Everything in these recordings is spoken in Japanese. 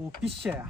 おピッシャや。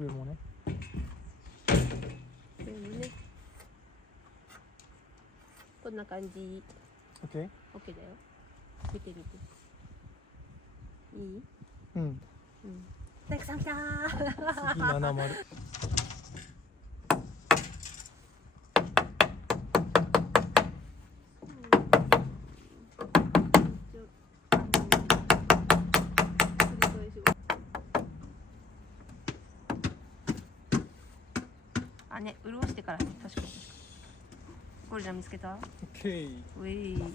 上もね。こんな感じ。オッケー。オッケーだよ。見てみて。いい？うん。たくさん来たー。次70。あね、潤してから確かに。ゴリラ見つけた？オッケー。ウェイ。はい。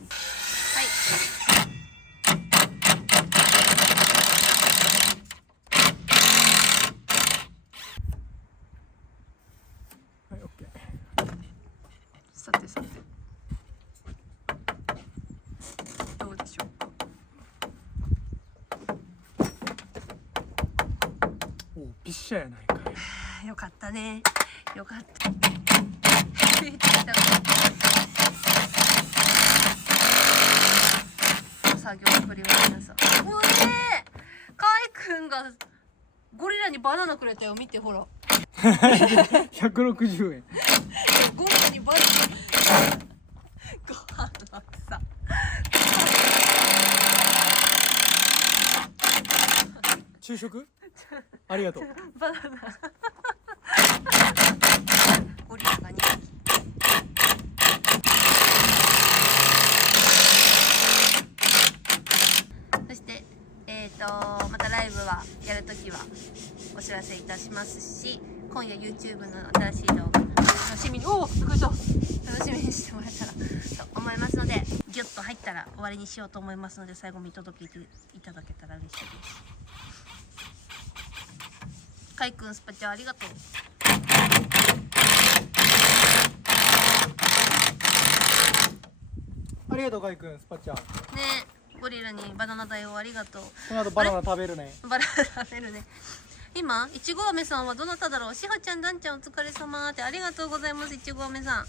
はい、オッケー。さてさて。どうでしょうか。おお、ピッシャやないかい。よかったね。よかった。作業っぷりは皆さん。おいしい。かいくんがゴリラにバナナくれたよ。見てほら。160円。ゴリラにバナナ。ご飯のさ。昼食？ありがとう。バナナ。ゴリラが2匹。そしてまたライブはやるときはお知らせいたしますし、今夜 YouTube の新しい動画楽しみに、おお、びっくりした。楽しみにしてもらえたらと思いますので、ギュッと入ったら終わりにしようと思いますので、最後見届けていただけたら嬉しいです。かいくん、スパチャありがとう。ありがとう、かいくん、スパチャ。ね、ゴリラにバナナだよ、ありがとう。この後バナナ食べるね。バナナ食べるね。今、いちご飴さんはどなただろう。しはちゃん、だんちゃん、お疲れ様って、ありがとうございます。いちご飴さん。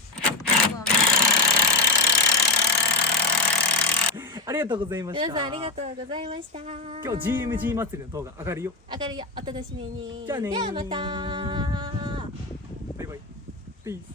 ありがとうございました。皆さん、ありがとうございました。今日 GMG 祭りの動画上がるよ。上がるよ、お楽しみに。じゃあねー。ではまたバイバイ。ピース。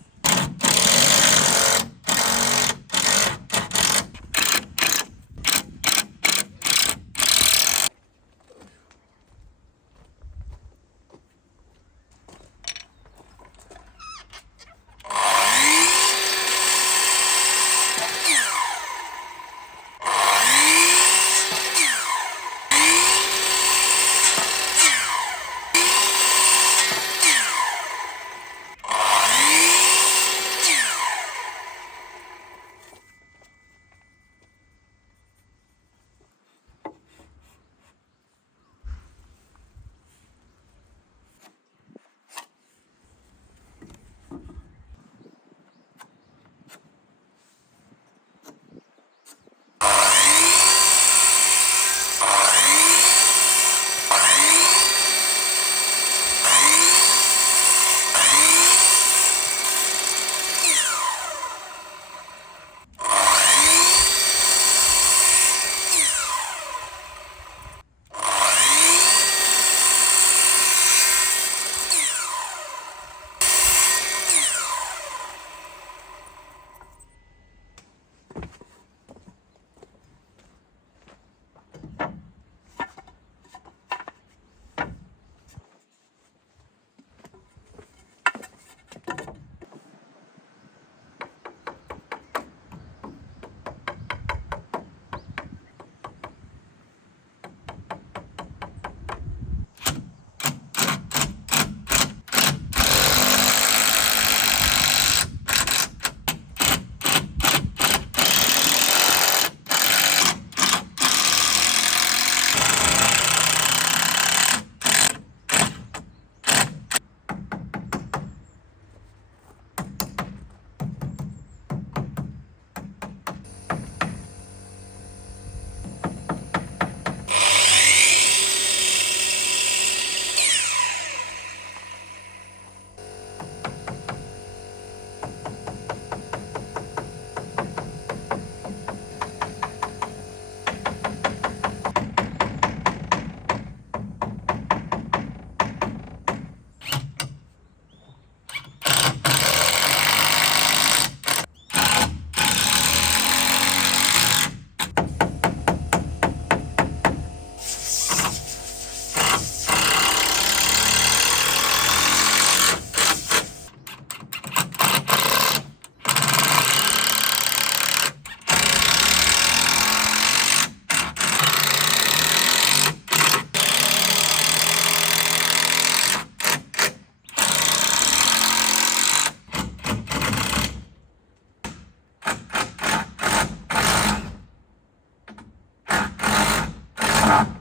した。